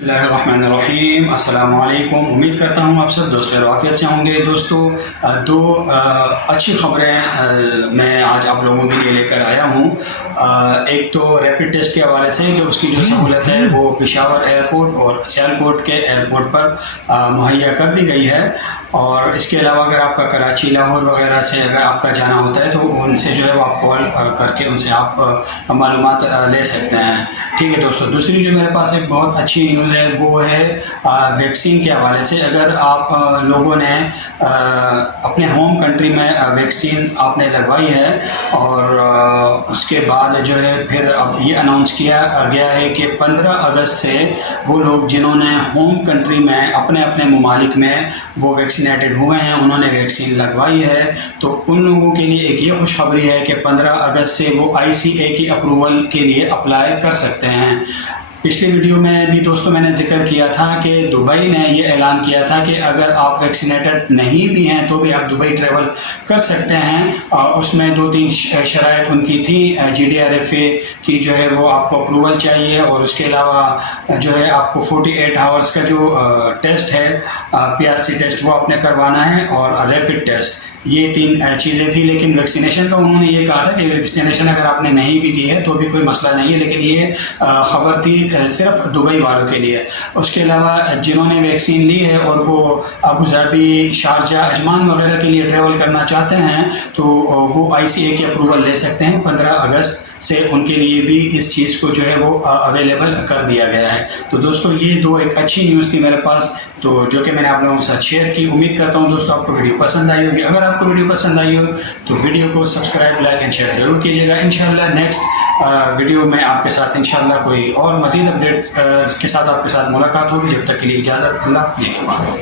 بسم اللہ الرحمن الرحیم، السلام علیکم۔ امید کرتا ہوں آپ سب دوست خیر و عافیت سے ہوں گے۔ دوستو، دو اچھی خبریں میں آج آپ لوگوں کے لیے لے کر آیا ہوں۔ ایک تو ریپڈ ٹیسٹ کے حوالے سے کہ اس کی جو سہولت ہے وہ پشاور ایئرپورٹ اور سیالکوٹ کے ایئرپورٹ پر مہیا کر دی گئی ہے، اور اس کے علاوہ اگر آپ کا کراچی، لاہور وغیرہ سے اگر آپ کا جانا ہوتا ہے تو ان سے جو ہے وہ آپ کال کر کے ان سے آپ معلومات لے سکتے ہیں۔ ٹھیک ہے دوستو، دوسری جو میرے پاس ایک بہت اچھی نیوز ہے وہ ہے ویکسین کے حوالے سے۔ اگر آپ لوگوں نے اپنے ہوم کنٹری میں ویکسین آپ نے لگوائی ہے اور اس کے بعد جو ہے پھر اب یہ اناؤنس کیا گیا ہے کہ 15 اگست سے وہ لوگ جنہوں نے ہوم کنٹری میں اپنے ممالک میں وہ ویکسینیٹڈ ہوئے ہیں، انہوں نے ویکسین لگوائی ہے، تو ان لوگوں کے لیے ایک یہ خوشخبری ہے کہ 15 اگست سے وہ ICA کی اپروول کے لیے اپلائی کر سکتے ہیں۔ پچھلی ویڈیو میں بھی دوستوں میں نے ذکر کیا تھا کہ دبئی نے یہ اعلان کیا تھا کہ اگر آپ ویکسینیٹڈ نہیں بھی ہیں تو بھی آپ دبئی ٹریول کر سکتے ہیں۔ اس میں 2-3 شرائط ان کی تھیں۔ GDRFA کی جو ہے وہ آپ کو اپروول چاہیے، اور اس کے علاوہ جو ہے آپ کو 48 آورس کا جو ٹیسٹ ہے PRC ٹیسٹ وہ آپ نے کروانا ہے، اور ریپڈ ٹیسٹ۔ یہ 3 چیزیں تھیں، لیکن ویکسینیشن کا انہوں نے یہ کہا تھا کہ ویکسینیشن اگر آپ نے نہیں بھی کی ہے تو بھی کوئی مسئلہ نہیں ہے، لیکن یہ خبر تھی صرف دبئی والوں کے لیے۔ اس کے علاوہ جنہوں نے ویکسین لی ہے اور وہ ابوظہبی، شارجہ، عجمان وغیرہ کے لیے ٹریول کرنا چاہتے ہیں تو وہ ICA کے اپروول لے سکتے ہیں۔ 15 اگست سے ان کے لیے بھی اس چیز کو جو ہے وہ اویلیبل کر دیا گیا ہے۔ تو دوستو، یہ دو ایک اچھی نیوز تھی میرے پاس، تو جو کہ میں نے آپ لوگوں کے ساتھ شیئر کی۔ امید کرتا ہوں دوستو آپ کو ویڈیو پسند آئی ہوگی۔ اگر آپ کو ویڈیو پسند آئی ہو تو ویڈیو کو سبسکرائب، لائک اینڈ شیئر ضرور کیجیے گا۔ انشاءاللہ نیکسٹ ویڈیو میں آپ کے ساتھ انشاءاللہ کوئی اور مزید اپڈیٹ کے ساتھ آپ کے ساتھ ملاقات ہوگی۔ جب تک کے لیے اجازت، اللہ نگہبان۔